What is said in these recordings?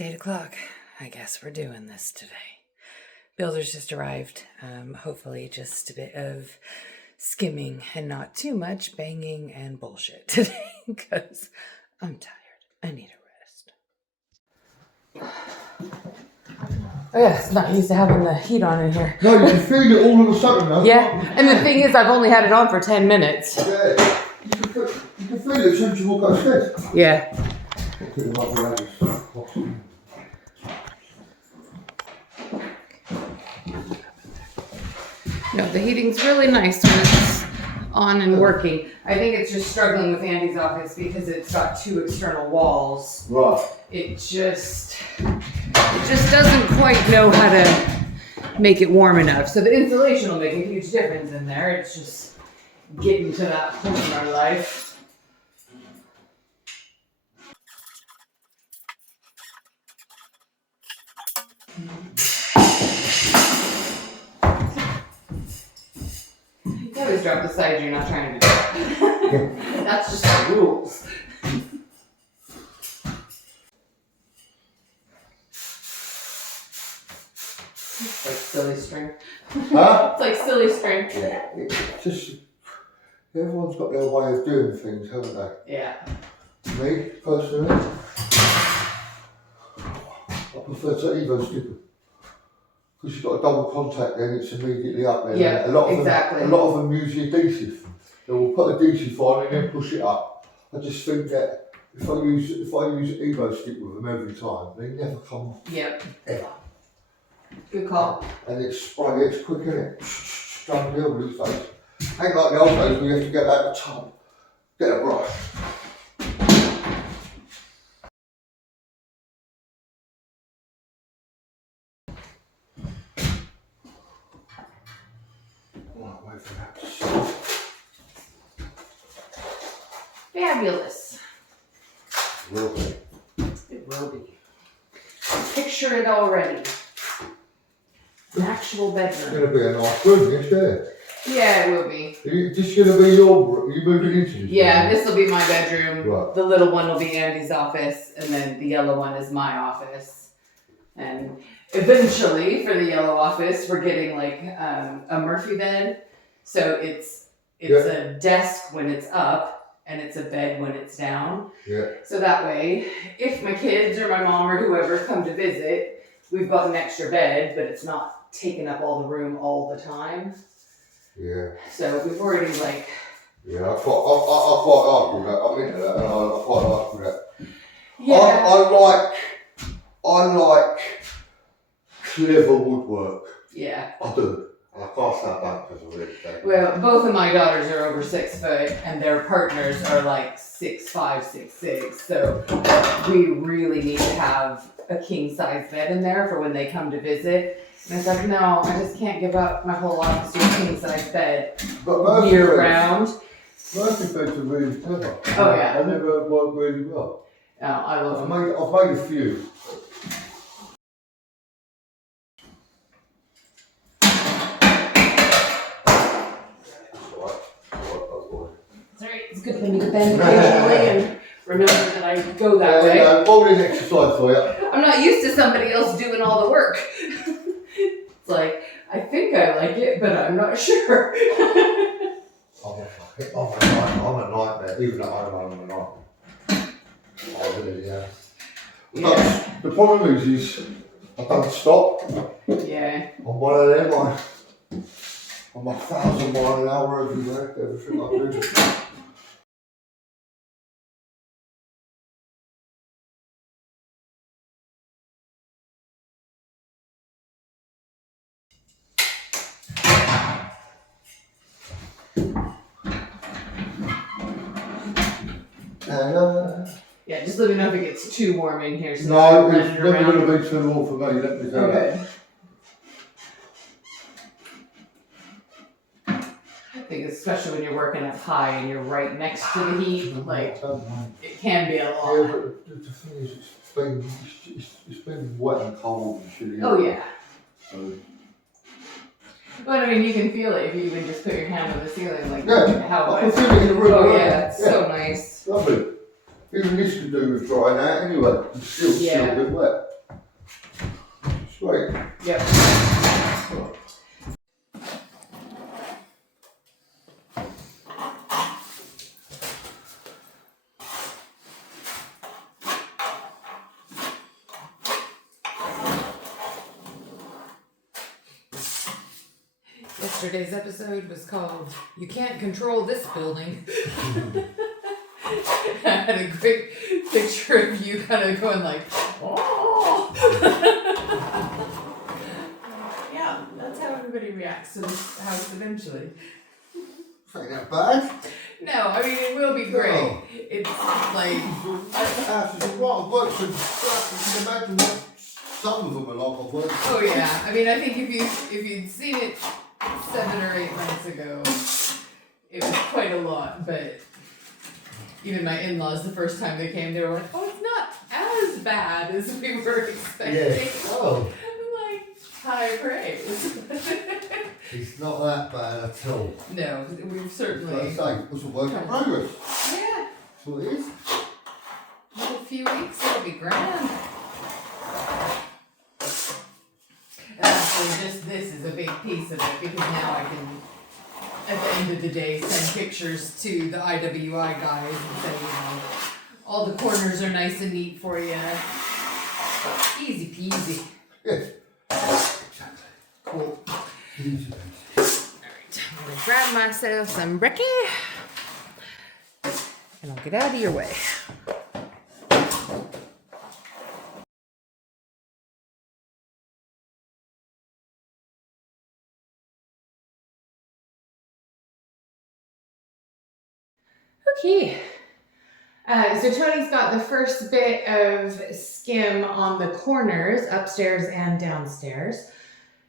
It's 8 o'clock. I guess we're doing this today. Builders just arrived. Hopefully just a bit of skimming and not too much banging and bullshit today because I'm tired. I need a rest. Oh yeah, it's not used to having the heat on in here. No, you can feel it all of a sudden now. Yeah, and the thing is I've only had it on for 10 minutes. Yeah, you can feel it as soon as you walk upstairs. Yeah. No, the heating's really nice when it's on and working. I think it's just struggling with Andy's office because it's got two external walls. Right. It just doesn't quite know how to make it warm enough. So the insulation will make a huge difference in there. It's just getting to that point in our life. You always drop the side you're not trying to do. That's just the rules. It's like silly string. Huh? It's like silly string. Yeah, it's just, everyone's got their way of doing things, haven't they? Yeah. Me, personally, I prefer to Evo sticker. Because you've got a double contact, then it's immediately up there. Yeah, a lot of exactly. Them, a lot of them use the adhesive. They will put adhesive on and then push it up. I just think that if I use Evo stick with them every time, they never come off. Yep. Ever. Good call. And it's spray, it's quick, isn't it? Done deal with these days. Ain't like the old days where you have to get out the tub, get a brush. Right, wait for that. Fabulous. Will be. It will be. Picture it already. An actual It's bedroom. going to be a nice room, yes, yeah. Yeah, it will be. Is this going to be your room? Are you moving into this? Yeah, room? this will be my bedroom. Right. The little one will be Andy's office, and then the yellow one is my office. And eventually, for the yellow office, we're getting like a Murphy bed. So it's a desk when it's up, and it's a bed when it's down. Yeah. So that way, if my kids or my mom or whoever come to visit, we've got an extra bed, but it's not taking up all the room all the time. Yeah. So we've already like. Yeah, I quite like that. I'm into that, and I quite like that. Yeah. I like clever woodwork. Yeah. I do. I can't stand that because of it. Well, both of my daughters are over 6 foot, and their partners are like 6'5", 6'6". So we really need to have a king size bed in there for when they come to visit. And it's like, no, I just can't give up my whole office to a king size bed year round. Murphy beds are really clever. Oh yeah. They never work really well. Oh, I love them. I've made a few. Sorry, it's good for me to bend occasionally and remember that I go that way. Yeah, bowling exercise for you. I'm not used to somebody else doing all the work. It's like, I think I like it, but I'm not sure. I'm a nightmare. Even at home, I'm a nightmare. I really, yeah. Yeah. The problem is I don't stop. Yeah. I'm one of them. I'm 1,000 miles an hour everywhere. Everything I do. Yeah, just let me know if it gets too warm in here. So No, I'm it's running never around. going to be too warm for me, let me tell you that. I think especially when you're working up high and you're right next to the heat, like, it can be a Yeah, lot. but the thing is, it's been wet and cold and shitty. Oh yeah. So, But I mean, you can feel it if you even just put your hand on the ceiling, like yeah, how I can feel it in the room. Oh yeah, it's so nice. Lovely. Even this could do with drying out anyway. It's still a bit wet. It's great. Yep. Yesterday's episode was called "You Can't Control This Building." I had a great picture of you kind of going like, oh. Yeah, that's how everybody reacts to this house eventually. Ain't that bad? No, I mean, it will be great. No. It's like... The house is a lot of work, so you can imagine what some of them are like of work. Oh yeah, I mean, I think if you'd seen it 7 or 8 months ago, it was quite a lot, but even my in-laws, the first time they came, they were like, oh, it's not as bad as we were expecting. Yeah. Oh. I'm like, high praise. It's not that bad at all. No, we've certainly... Like I say, it's a work in progress. Yeah. That's what it is. In a few weeks, it'll be grand. And actually, just this is a big piece of it, because now I can, at the end of the day, send pictures to the IWI guys and say, all the corners are nice and neat for you. Easy peasy. Yes. Exactly. Cool. Easy peasy. Alright, I'm gonna grab myself some brekkie, and I'll get out of your way. Okay, so Tony's got the first bit of skim on the corners, upstairs and downstairs.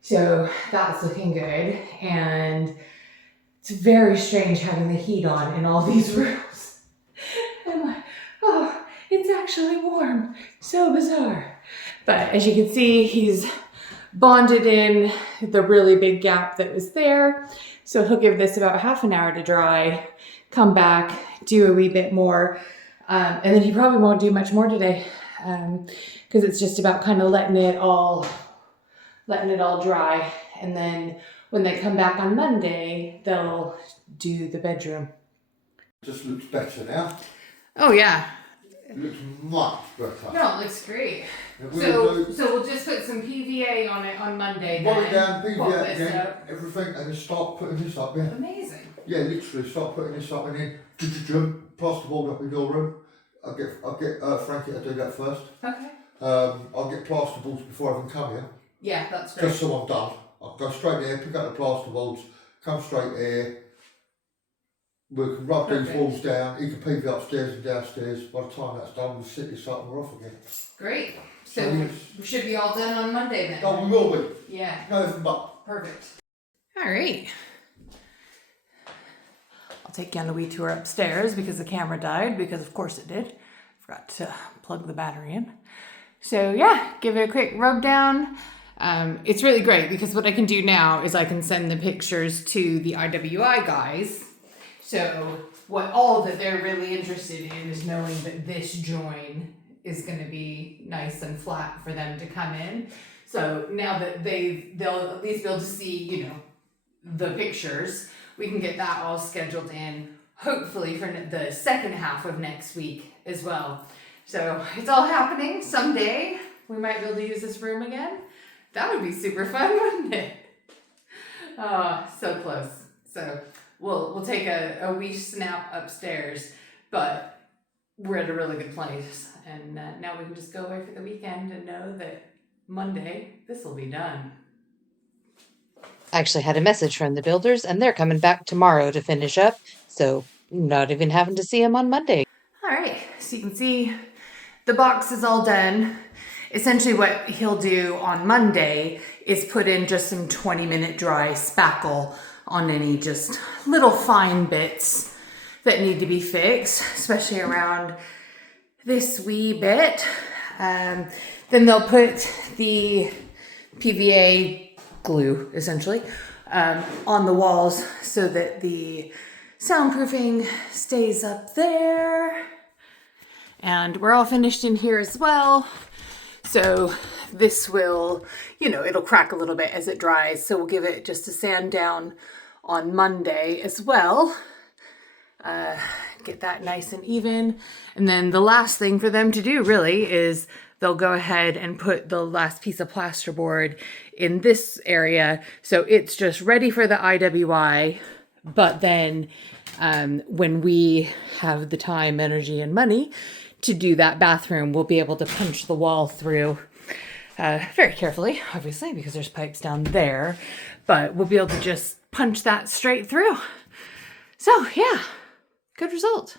So that's looking good. And it's very strange having the heat on in all these rooms. I'm like, oh, it's actually warm. So bizarre. But as you can see, he's bonded in the really big gap that was there. So he'll give this about half an hour to dry, come back, do a wee bit more, and then he probably won't do much more today, because it's just about kind of letting it all dry, and then when they come back on Monday, they'll do the bedroom. It just looks better now. Oh yeah. It looks much better. No, it looks great. So we'll just put some PVA on it on Monday then. roll it down, pop PVA this again, up. everything, and then start putting this up, yeah. Amazing. Yeah, literally, start putting this up and then plasterboard up in your room. I'll get Frankie to do that first. Okay. I'll get plasterboards before I even come here. Yeah, that's great. Just so I'm done. I'll go straight there, pick up the plasterboards, come straight here. We can rub these walls down. He can PV upstairs and downstairs. By the time that's done, we'll sit this up and we're off again. Great. So we should be all done on Monday then. Oh, we will be. Yeah. Nothing but. Perfect. All right. I'll take you on a wee tour upstairs because the camera died, because of course it did. Forgot to plug the battery in. So yeah, give it a quick rub down. It's really great because what I can do now is I can send the pictures to the IWI guys. So all that they're really interested in is knowing that this join is going to be nice and flat for them to come in. So now that they'll at least be able to see, the pictures, we can get that all scheduled in, hopefully for the second half of next week as well. So it's all happening. Someday we might be able to use this room again. That would be super fun, wouldn't it? Oh, so close. So we'll take a wee snap upstairs, but we're at a really good place. And now we can just go away for the weekend and know that Monday, this will be done. I actually had a message from the builders, and they're coming back tomorrow to finish up, so not even having to see them on Monday. All right, so you can see the box is all done. Essentially what he'll do on Monday is put in just some 20-minute dry spackle on any just little fine bits that need to be fixed, especially around this wee bit. Then they'll put the PVA glue, essentially, on the walls so that the soundproofing stays up there. And we're all finished in here as well. So this will, you know, it'll crack a little bit as it dries. So we'll give it just a sand down on Monday as well. Get that nice and even. And then the last thing for them to do really is they'll go ahead and put the last piece of plasterboard in this area. So it's just ready for the IWI. But then when we have the time, energy, and money to do that bathroom, we'll be able to punch the wall through very carefully, obviously, because there's pipes down there. But we'll be able to just punch that straight through. So yeah, good result.